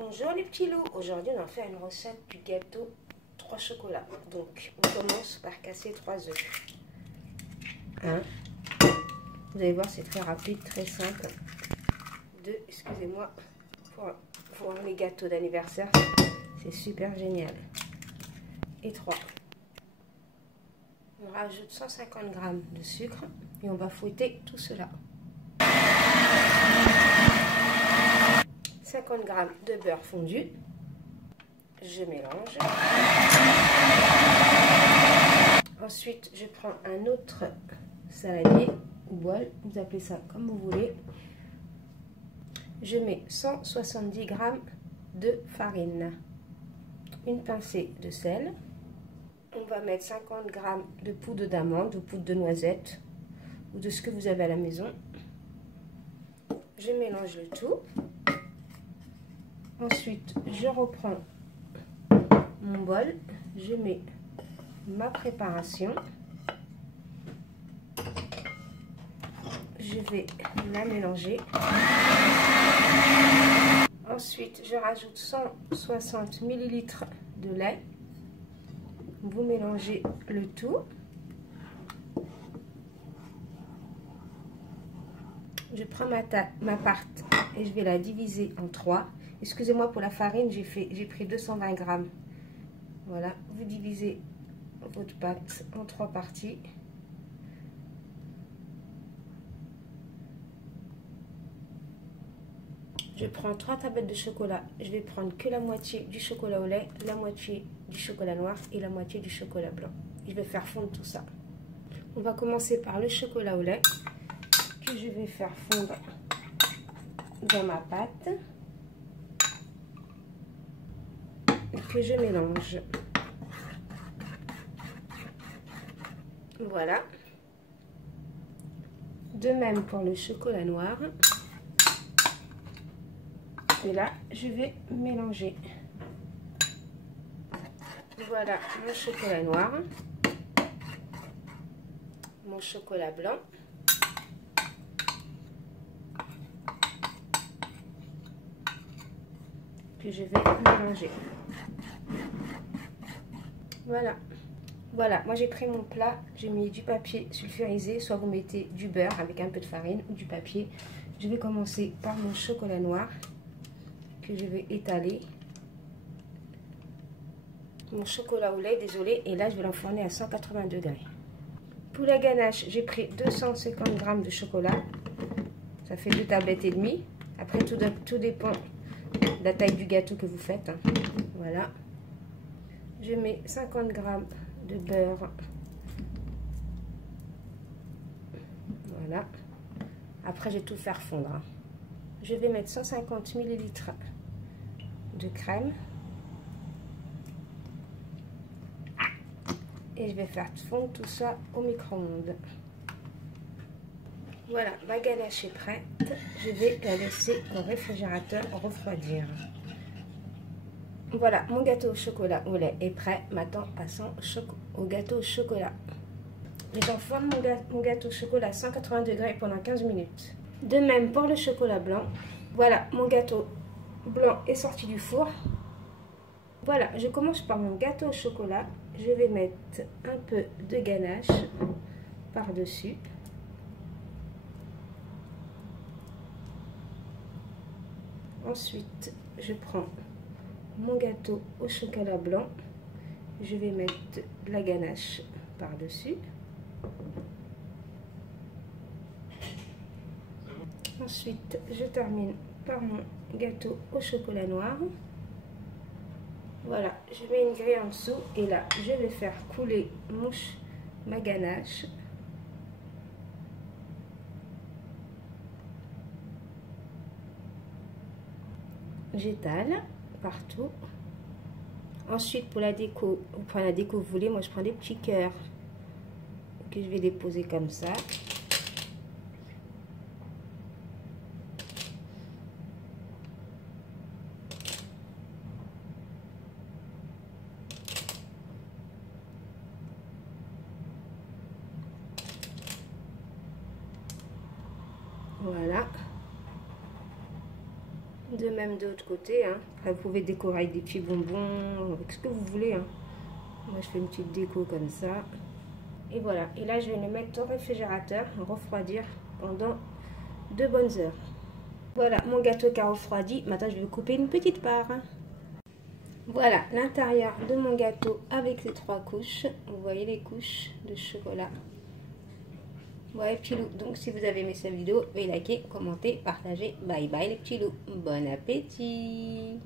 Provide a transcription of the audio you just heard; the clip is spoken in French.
Bonjour les petits loups, aujourd'hui on va faire une recette du gâteau 3 chocolats. Donc on commence par casser 3 œufs. Vous allez voir, c'est très rapide, très simple. 2, excusez-moi, pour les gâteaux d'anniversaire, c'est super génial. Et 3. On rajoute 150 g de sucre et on va fouetter tout cela. 50 g de beurre fondu. Je mélange. Ensuite, je prends un autre saladier ou bol, vous appelez ça comme vous voulez. Je mets 170 g de farine, une pincée de sel. On va mettre 50 g de poudre d'amande ou poudre de noisette ou de ce que vous avez à la maison. Je mélange le tout. Ensuite, je reprends mon bol, je mets ma préparation. Je vais la mélanger. Ensuite, je rajoute 160 ml de lait. Vous mélangez le tout. Je prends ma pâte et je vais la diviser en 3. Excusez-moi pour la farine, j'ai pris 220 g. Voilà, vous divisez votre pâte en 3 parties. Je prends 3 tablettes de chocolat. Je vais prendre que la moitié du chocolat au lait, la moitié du chocolat noir et la moitié du chocolat blanc. Je vais faire fondre tout ça. On va commencer par le chocolat au lait que je vais faire fondre dans ma pâte et que je mélange. Voilà. De même pour le chocolat noir. Et là, je vais mélanger. Voilà mon chocolat noir, mon chocolat blanc. Que je vais mélanger. Voilà, moi j'ai pris mon plat, j'ai mis du papier sulfurisé, soit vous mettez du beurre avec un peu de farine ou du papier. Je vais commencer par mon chocolat noir que je vais étaler. Mon chocolat au lait, désolé, et là je vais l'enfourner à 180 degrés. Pour la ganache, j'ai pris 250 g de chocolat, ça fait 2 tablettes et demie. Après tout dépend de la taille du gâteau que vous faites. Voilà. Je mets 50 g de beurre. Voilà. Après, je vais tout faire fondre. Je vais mettre 150 ml de crème. Et je vais faire fondre tout ça au micro-ondes. Voilà, ma ganache est prête. Je vais la laisser au réfrigérateur refroidir. Voilà, mon gâteau au chocolat au lait est prêt. Maintenant, passons au gâteau au chocolat. J'enfourne mon gâteau au chocolat à 180 degrés pendant 15 minutes. De même pour le chocolat blanc. Voilà, mon gâteau blanc est sorti du four. Voilà, je commence par mon gâteau au chocolat. Je vais mettre un peu de ganache par-dessus. Ensuite, je prends mon gâteau au chocolat blanc. Je vais mettre la ganache par-dessus. Ensuite, je termine par mon gâteau au chocolat noir. Voilà, je mets une grille en dessous et là, je vais faire couler ma ganache. J'étale partout. Ensuite, pour la déco, vous prenez la déco que vous voulez. Moi, je prends des petits cœurs que je vais déposer comme ça. Voilà. De même de l'autre côté, hein. Après, vous pouvez décorer avec des petits bonbons, avec ce que vous voulez, hein. Moi, je fais une petite déco comme ça. Et voilà. Et là, je vais le mettre au réfrigérateur, refroidir pendant 2 bonnes heures. Voilà, mon gâteau qui a refroidi. Maintenant, je vais couper une petite part. Voilà l'intérieur de mon gâteau avec ces 3 couches. Vous voyez les couches de chocolat. Ouais, petits loups. Donc, si vous avez aimé cette vidéo, veuillez liker, commenter, partager. Bye bye les petits loups. Bon appétit!